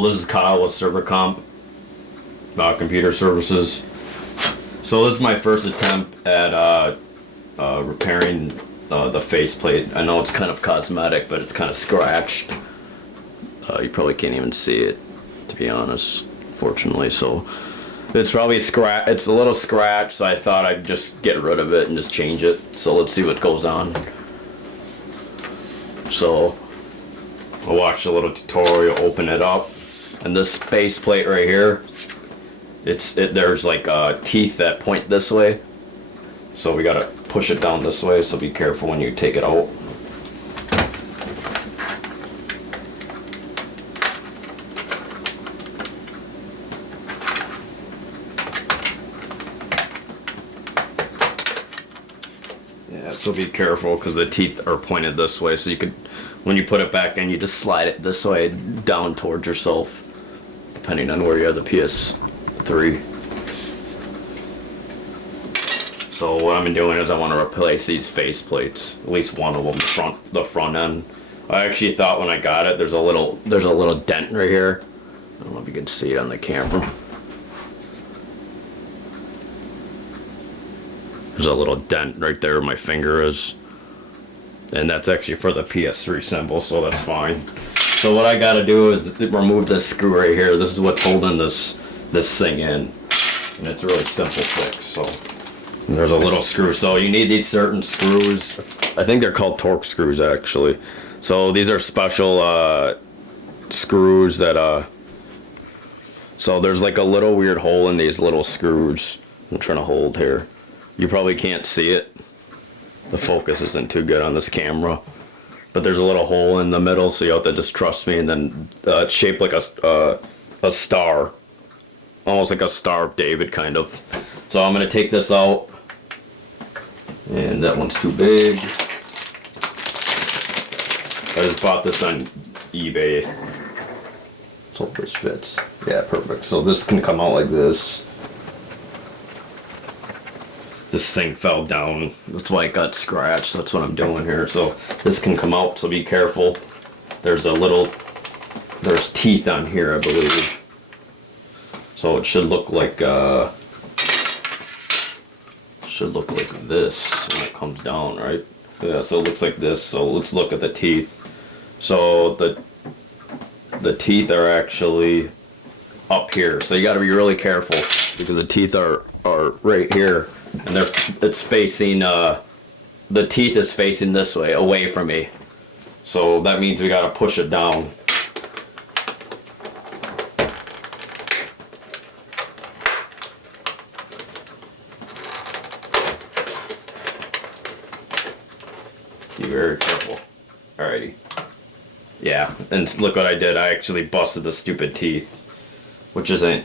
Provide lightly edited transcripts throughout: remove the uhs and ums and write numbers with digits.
So this is Kyle with ServiComp Computer Services. So this is my first attempt at repairing the faceplate. I know it's kind of cosmetic, but it's kind of scratched. You probably can't even see it, to be honest, fortunately. So it's probably it's a little scratched, so I thought I'd just get rid of it and just change it. So let's see what goes on. So I'll watch a little tutorial, open it up, and this faceplate right here, there's like teeth that point this way, so we gotta push it down this way, so be careful when you take it out. Yeah, so be careful because the teeth are pointed this way, so you could, when you put it back in, you just slide it this way down towards yourself, depending on where you have the PS3. So what I'm doing is I want to replace these faceplates, at least one of them, the front end. I actually thought when I got it, there's a little dent right here. I don't know if you can see it on the camera. There's a little dent right there where my finger is. And that's actually for the PS3 symbol, so that's fine. So what I gotta do is remove this screw right here. This is what's holding this thing in. And it's a really simple fix, so. And there's a little screw. So you need these certain screws. I think they're called torque screws, actually. So these are special screws that, so there's like a little weird hole in these little screws I'm trying to hold here. You probably can't see it. The focus isn't too good on this camera, but there's a little hole in the middle, so you have to just trust me. And then it's shaped like a star, almost like a Star of David kind of. So I'm gonna take this out, and that one's too big. I just bought this on eBay. Let's hope this fits. Yeah, perfect. So this can come out like this. This thing fell down. That's why it got scratched. That's what I'm doing here. So this can come out, so be careful. There's teeth on here, I believe. So it should look like this when it comes down, right? Yeah, so it looks like this. So let's look at the teeth. So the teeth are actually up here. So you got to be really careful because the teeth are right here. And it's facing, the teeth is facing this way, away from me. So that means we gotta push it down. Be very careful. Alrighty. Yeah, and look what I did. I actually busted the stupid teeth, which isn't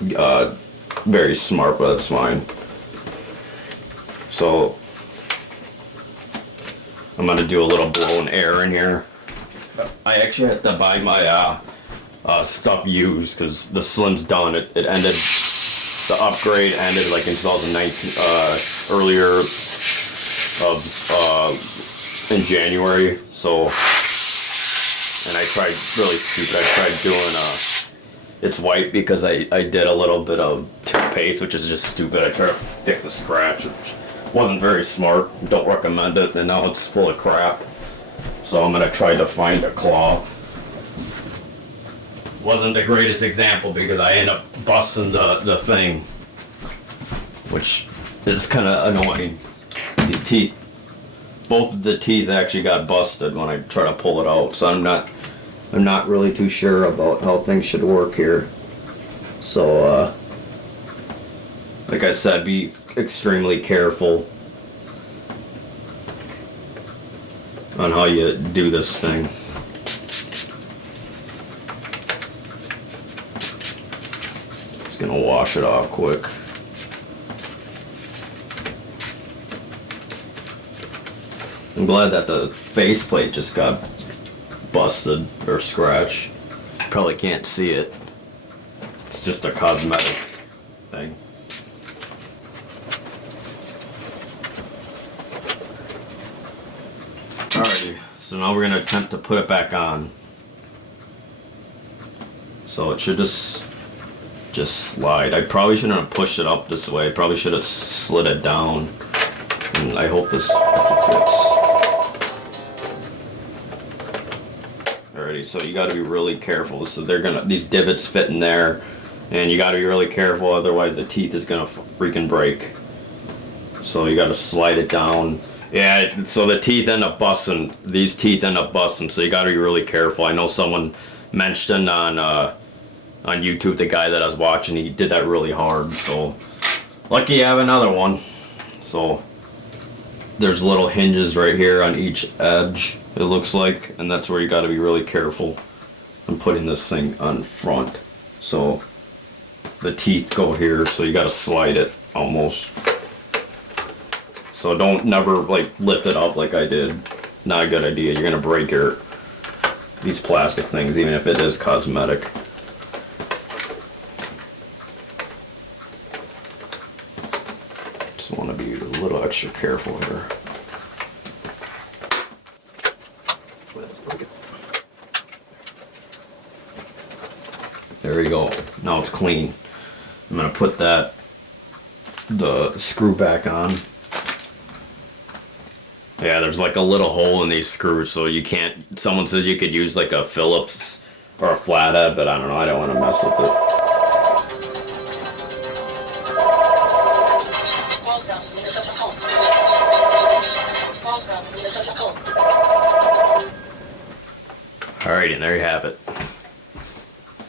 very smart, but that's fine. So I'm gonna do a little blown air in here. I actually had to buy my stuff used because the Slim's done. It ended, the upgrade ended like in 2019, earlier in January. So, and I tried really stupid. I tried doing it's white because I did a little bit of toothpaste, which is just stupid. I tried to fix a scratch, which wasn't very smart. Don't recommend it. And now it's full of crap. So I'm gonna try to find a cloth. Wasn't the greatest example because I ended up busting the thing, which is kind of annoying. These teeth, both of the teeth actually got busted when I try to pull it out. So I'm not really too sure about how things should work here. So like I said, be extremely careful on how you do this thing. Just gonna wash it off quick. I'm glad that the faceplate just got busted or scratched. Probably can't see it. It's just a cosmetic thing. Alrighty, so now we're going to attempt to put it back on. So it should just slide. I probably shouldn't have pushed it up this way. I probably should have slid it down. And I hope this fits. Alrighty, so you got to be really careful. So these divots fit in there, and you got to be really careful. Otherwise, the teeth is gonna freaking break. So you got to slide it down. Yeah, so the teeth end up busting. These teeth end up busting, so you got to be really careful. I know someone mentioned on YouTube, the guy that I was watching, he did that really hard. So lucky you have another one. So there's little hinges right here on each edge, it looks like, and that's where you got to be really careful. I'm putting this thing on front, so the teeth go here, so you got to slide it almost. So don't never like lift it up like I did. Not a good idea. You're gonna break these plastic things, even if it is cosmetic. Just want to be a little extra careful here. There you go. Now it's clean. I'm gonna put the screw back on. Yeah, there's like a little hole in these screws, so you can't. Someone said you could use like a Phillips or a flathead, but I don't know. I don't want to mess with it. Alright, and there you have it.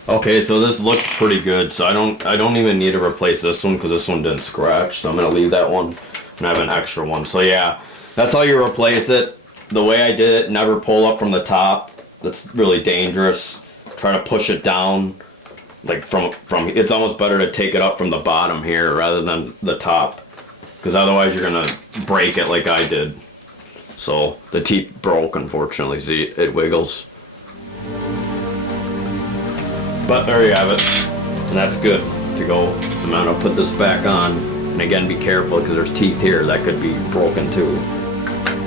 Okay, so this looks pretty good. So I don't even need to replace this one because this one didn't scratch. So I'm gonna leave that one and I have an extra one. So yeah. That's how you replace it. The way I did it, never pull up from the top. That's really dangerous. Try to push it down, like from. It's almost better to take it up from the bottom here rather than the top, because otherwise you're gonna break it like I did. So the teeth broke, unfortunately. See, it wiggles. But there you have it. And that's good to go. I'm gonna put this back on, and again, be careful because there's teeth here that could be broken too.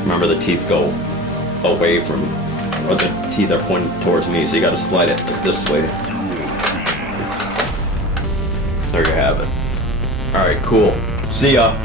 Remember, the teeth go away from, or the teeth are pointing towards me, so you gotta slide it like this way. There you have it. Alright, cool. See ya.